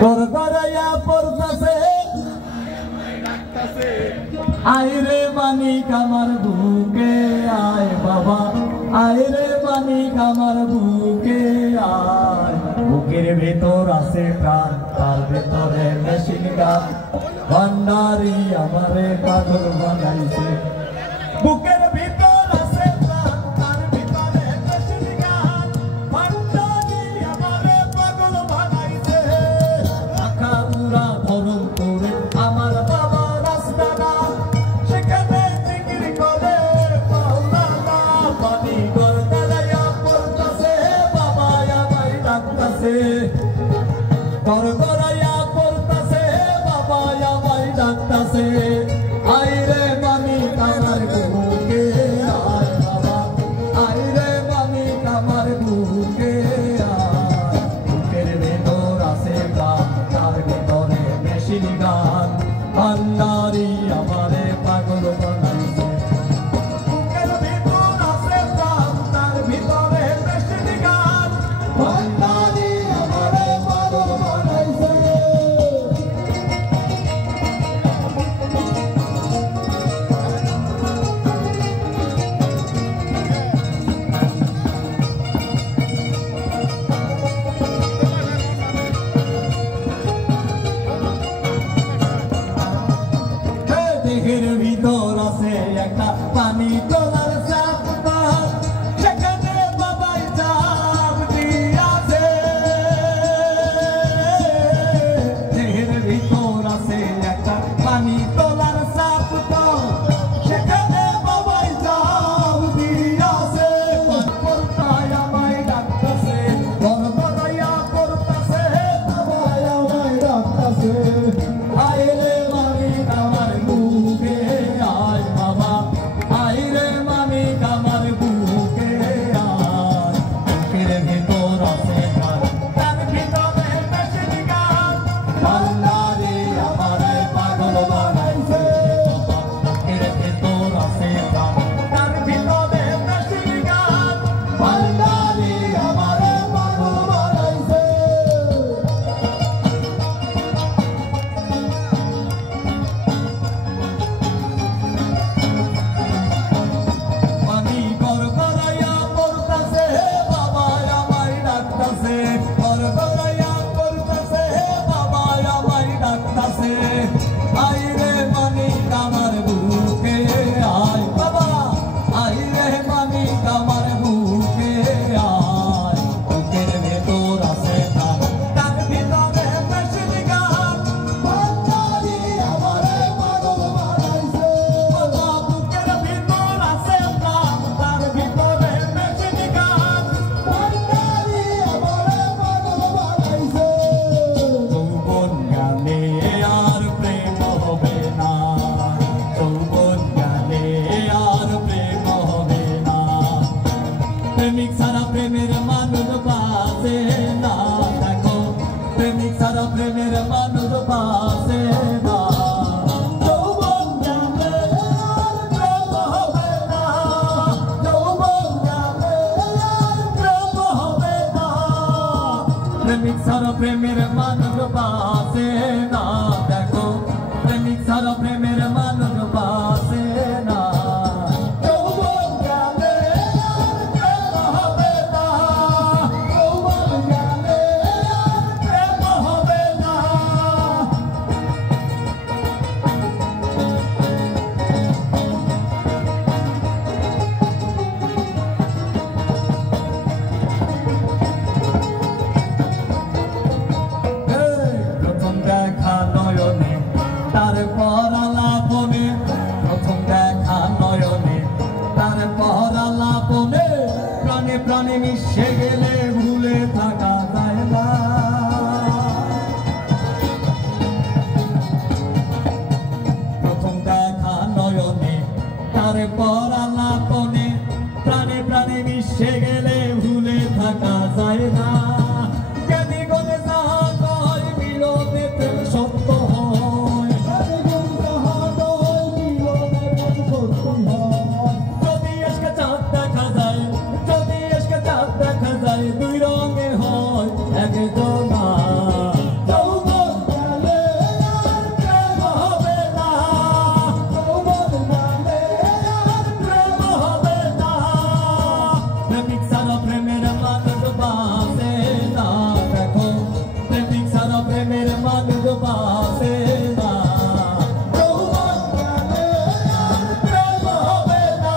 গড়গড়াইয়া পড়তাছে আয় রে মানিক আমার বুকে আয় বাবা, আয় রে মানিক আমার বুকে আয়। বুকের ভেতর আছে প্রাণ, তার ভেতরে মেশিন গান, ভান্ডারি আমারে পাগল বানাইছে। বুকের ভিতর আছে প্রাণ, তার ভিতরে মেশিন গান, ভান্ডারি আমারে পাগল বানাইছে। আখা উড়া ধরম করে আমার বাবা রাস্তা না, সেখানে জিকির করে মাওলানা। পানি গড়গড়াইয়া পড়তাছে বাবা আমায় ডাকতাছে, গড়গড়াইয়া পড়তাছে বাবা আমায় ডাকতাছে। আয় রে মানিক আমার বুকে আয় বাবা, আয় রে মানিক আমার বুকে আয়। বুকের ভেতর আছে প্রাণ, তার ভেতরে মেশিন গান, ভান্ডারি আমারে পাগল বানাইছে। বুকের ভেতর আছে প্রাণ, তার ভিতরে মেশিন গান, ভান্ডারি আমারে পাগল বানাইছে। দেহের ভিতর আছে একটা পানি তোলার চাপ, সেখানে বাবাই চাপ দিয়াছে। দেহের ভিতর আছে একটা পানি তোলার চাপ, সেখানে বাবাই চাপ দিয়াছে। পড়তায় আমায় ডাকতাছে, গড়গড়াইয়া পড়তাছে বাবাই আমায় ডাকতাছে। আয় রে মানিক আমার বুকে আয় বাবা, আয় রে মানিক আমার বুকে আয়। বুকের ভেতর আছে প্রাণ, তার ভিতরে মেশিন গান, ভান্ডারি আমারে পাগল বানাইছে। বুকের ভেতর আছে প্রাণ, তার ভিতরে মেশিন গান, ভান্ডারি আমারে পাগল বানাইছে। পানি গড়গড়াইয়া পড়তাছে বাবা আমায় ডাকতাছে, গড়গড়াইয়া পড়তাছে বাবা আমায় ডাকতাছে। আয় রে মানিক আমার বুকে আয় বাবা, আয় রে মানিক আমার বুকে আয়। বুকের ভেতর আছে প্রাণ, তার ভিতরে মেশিন গান, ভান্ডারি আমারে পাগল বানাইছে। বাবা বুকের ভিতর আছে প্রাণ, তার ভিতরে মেশিন গান, ভান্ডারি আমারে পাগল বানাইছে। যৌবন গানে আর প্রেম হবে না, যৌবন গানে আর প্রেম হবে না। প্রেমিক ছাড়া প্রেমের মানুষ বাঁচে না, দেখো প্রেমিক ছাড়া প্রেমের মানুষ বাঁচে না। যৌবন গানে আর প্রেম হবে না, যৌবন গানে আর প্রেম হবে না। প্রেমিক ছাড়া প্রেমের মানুষ বাঁচে না, দেখো প্রেমিক ছাড়া প্রেমের মানুষ বাঁচে না। যৌবন গানে আর প্রেম হবে না, যৌবন গানে আর প্রেম হবে না। প্রথম দেখা নয়নে, তারপর আলাপ প্রেমের মানুষ বাসে না যৌবন গেলে আর প্রেম হবে না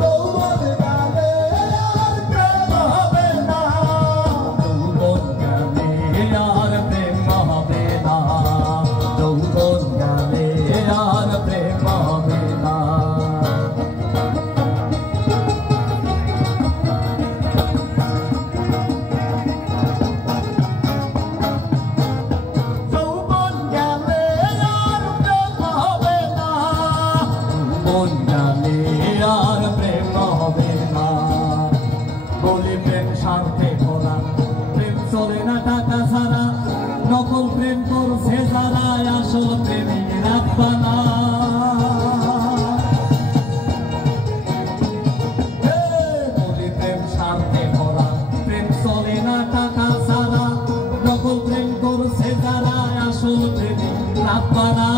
যৌবন গেলে আর প্রেম হবে না যৌবন গেলে আর প্রেম হবে না যৌবন গেলে আর প্রেম হবে না মন জানে আর প্রেম হবে না বলি প্রেম স্বার্থে ভোলা প্রেম চলে না টাকা ছাড়া নকল প্রেম করছে যারা আসল প্রেমিক রাখবা না বলি প্রেম স্বার্থে ভোলা প্রেম চলে না টাকা ছাড়া নকল প্রেম করছে যারা আসল প্রেমিক রাখবা না